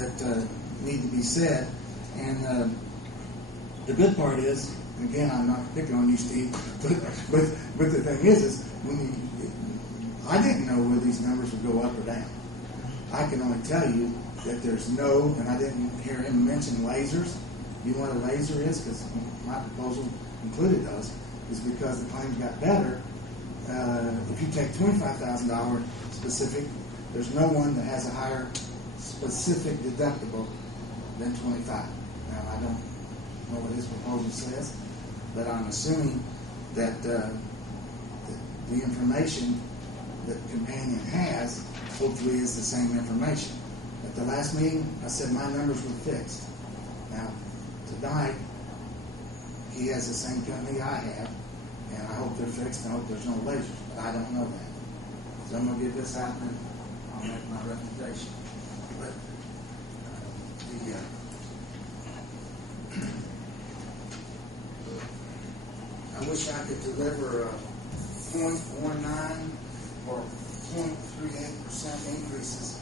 that need to be said. And the good part is, and again, I'm not picking on you, Steve, but the thing is when I didn't know whether these numbers would go up or down. I can only tell you that there's no, and I didn't hear him mention lasers. You know what a laser is? Because my proposal included those, is because the claims got better. If you take $25,000 specific, there's no one that has a higher specific deductible than 25. Now, I don't know what his proposal says, but I'm assuming that the information that Companion has hopefully is the same information. At the last meeting, I said my numbers were fixed. Now, tonight, he has the same company I have, and I hope they're fixed, and I hope there's no lasers, but I don't know that. So I'm going to get this out and I'll make my recommendation. But I wish I could deliver a 0.19 or 0.38% increases.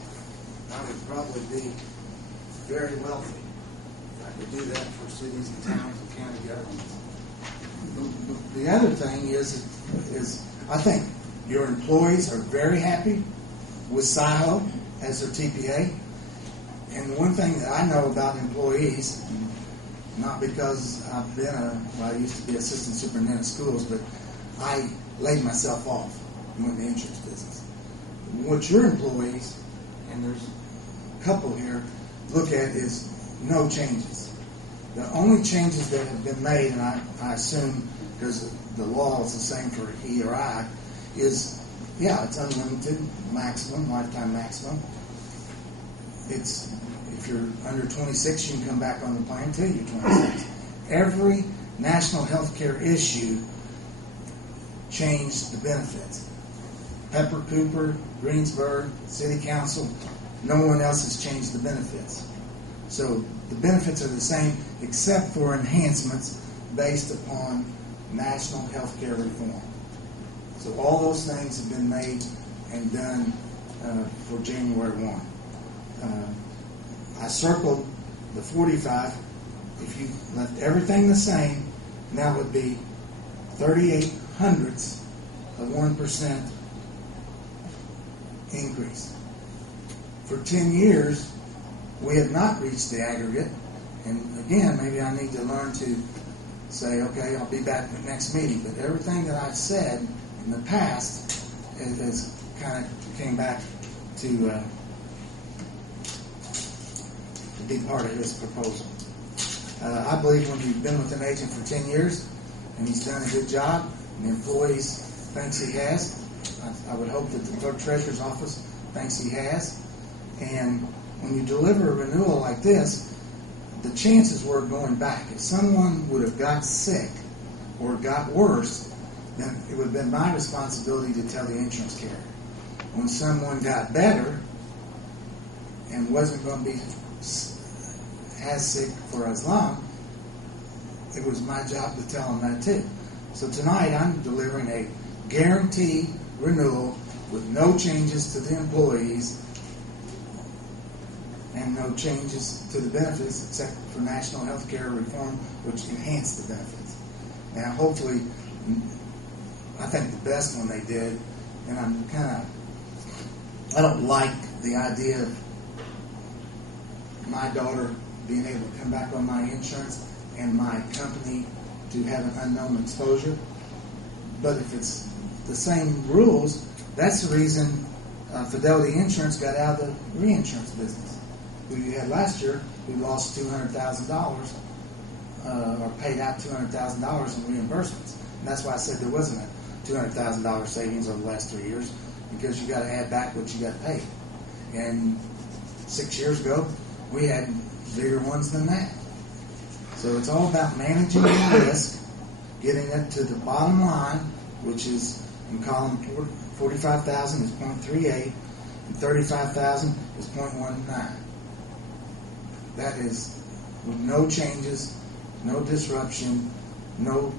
I would probably be very wealthy. I could do that for cities and towns and county governments. The other thing is I think your employees are very happy with SIHO as their TPA. And one thing that I know about employees, not because I've been I used to be assistant superintendent of schools, but I laid myself off and went in the insurance business. What your employees, and there's a couple here, look at is no changes. The only changes that have been made, and I assume because the law is the same for he or I, is, it's unlimited maximum, lifetime maximum. It's, if you're under 26, you can come back on the plan until you're 26. Every national health care issue changed the benefits. Pepper, Cooper, Greensburg, City Council, no one else has changed the benefits. So the benefits are the same except for enhancements based upon national health care reform. So all those things have been made and done for January 1. I circled the 45. If you left everything the same, that would be 38 hundredths of 1% increase. For 10 years, we have not reached the aggregate. And again, maybe I need to learn to say, okay, I'll be back at the next meeting. But everything that I've said in the past has kind of came back to be part of his proposal. I believe when you've been with an agent for 10 years and he's done a good job and the employees thinks he has, I would hope that the clerk treasurer's office thinks he has. And when you deliver a renewal like this, the chances were going back. If someone would have got sick or got worse, then it would have been my responsibility to tell the insurance carrier. When someone got better and wasn't going to be as sick for as long, it was my job to tell them that too. So tonight I'm delivering a guaranteed renewal with no changes to the employees and no changes to the benefits except for national health care reform, which enhanced the benefits. Now, hopefully, I think the best one they did, and I don't like the idea of my daughter being able to come back on my insurance and my company to have an unknown exposure. But if it's the same rules, that's the reason Fidelity Insurance got out of the reinsurance business. Who you had last year, who lost $200,000 or paid out $200,000 in reimbursements. And that's why I said there wasn't a $200,000 savings over the last 3 years, because you got to add back what you got paid. And 6 years ago, we had bigger ones than that. So it's all about managing the risk, getting it to the bottom line, which is in column 45,000 is 0.38, and 35,000 is 0.19. That is with no changes, no disruption, no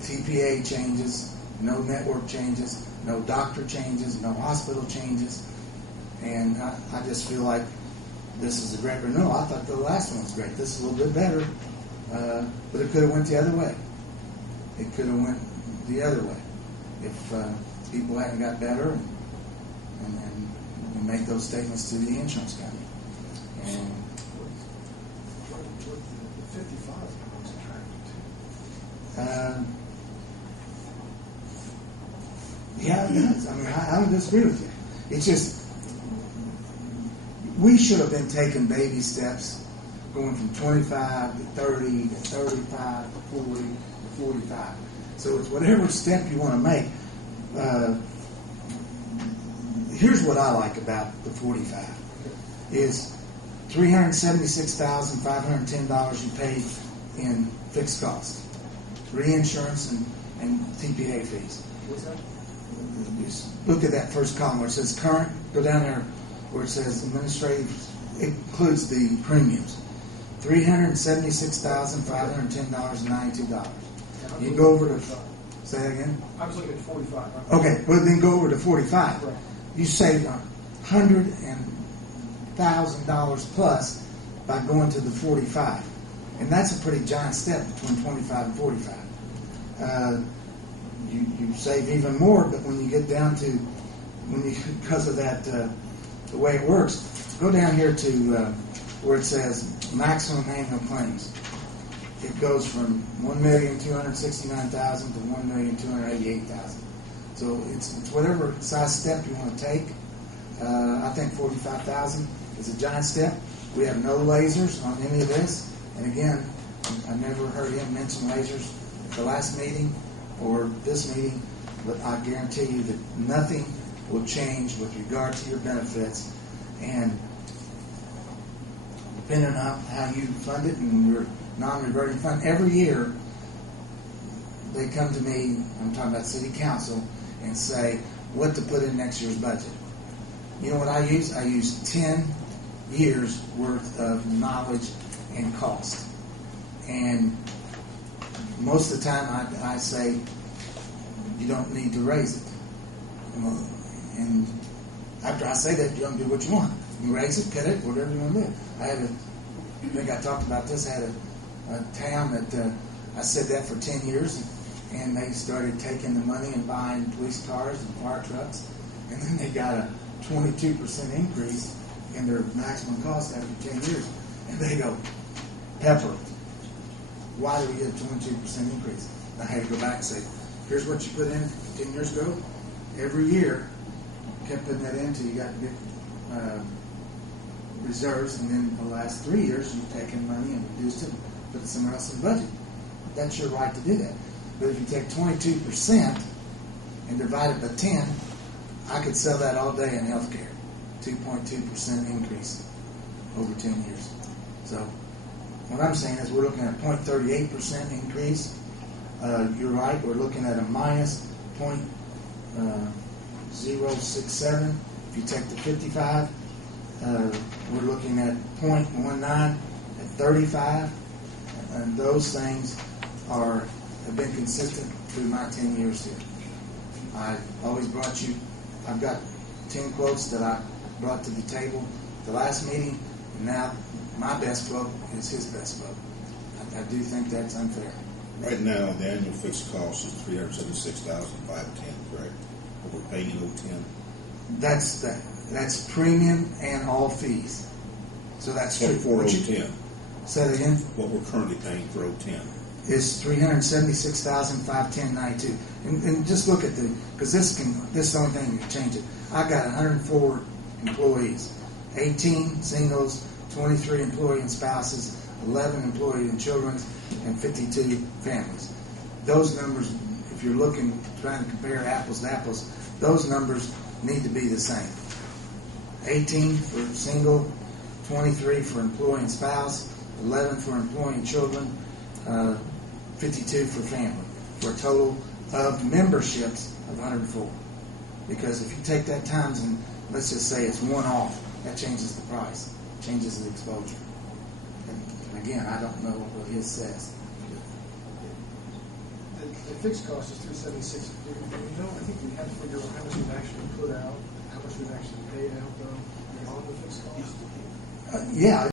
TPA changes, no network changes, no doctor changes, no hospital changes. And I just feel like this is a great renewal. I thought the last one was great. This is a little bit better, but it could have went the other way. It could have went the other way if people hadn't got better and make those statements to the insurance company. And the 55 was attracted to. Yeah, it does. I mean, I don't disagree with you. It's just, we should have been taking baby steps, going from 25 to 30 to 35 to 40 to 45. So it's whatever step you want to make. Here's what I like about the 45 is $376,510 you paid in fixed costs, reinsurance and TPA fees. What's that? Just look at that first column where it says current. Go down there where it says administrative. It includes the premiums. $376,510.92. You go over to, say that again? I was looking at 45. Right? Okay, well then go over to 45. Right. You save $100,000 plus by going to the 45. And that's a pretty giant step between 25 and 45. You save even more, but when you get down to, because of that, the way it works, go down here to where it says maximum annual claims. It goes from $1,269,000 to $1,288,000. So it's whatever size step you want to take. I think $45,000 is a giant step. We have no lasers on any of this. And again, I never heard him mention lasers at the last meeting or this meeting, but I guarantee you that nothing will change with regard to your benefits. And depending on how you fund it and your non-reverting fund, every year they come to me, I'm talking about city council, and say what to put in next year's budget. You know what I use? I use 10 years worth of knowledge and cost. And most of the time I say you don't need to raise it. And after I say that, you don't do what you want. You raise it, cut it, whatever you want to do. I think I talked about this. I had a town that I said that for 10 years, and they started taking the money and buying police cars and fire trucks, and then they got a 22% increase in their maximum cost after 10 years. And they go, Pepper, why did we get a 22% increase? And I had to go back and say, here's what you put in 10 years ago. Every year, kept putting that in until you got to get reserves, and then the last 3 years, you've taken money and reduced it and put it somewhere else in the budget. That's your right to do that. But if you take 22% and divide it by 10, I could sell that all day in healthcare. 2.2% increase over 10 years. So what I'm saying is we're looking at a 0.38% increase. You're right, we're looking at a minus 0.067. If you take the 55, we're looking at 0.19 at 35. And those things have been consistent through my 10 years here. I've always brought you, I've got 10 quotes that I brought to the table the last meeting, and now my best quote is his best quote. I do think that's unfair. Right now, the annual fixed cost is $376,510, correct? What we're paying in 010? That's premium and all fees. So that's true. For 010. Say that again? What we're currently paying for 010. Is $376,510.92. And just look at because this is the only thing that can change it. I got 104 employees, 18 singles, 23 employee and spouses, 11 employee and children, and 52 families. Those numbers, if you're trying to compare apples to apples, those numbers need to be the same. 18 for single, 23 for employee and spouse, 11 for employee and children, 52 for family, for a total of memberships of 104. Because if you take that times, and let's just say it's one off, that changes the price, changes the exposure. And again, I don't know what his says. The fixed cost is $376. I think we have to figure out how much we've actually put out, how much we've actually paid out, though, beyond the fixed cost. Yeah,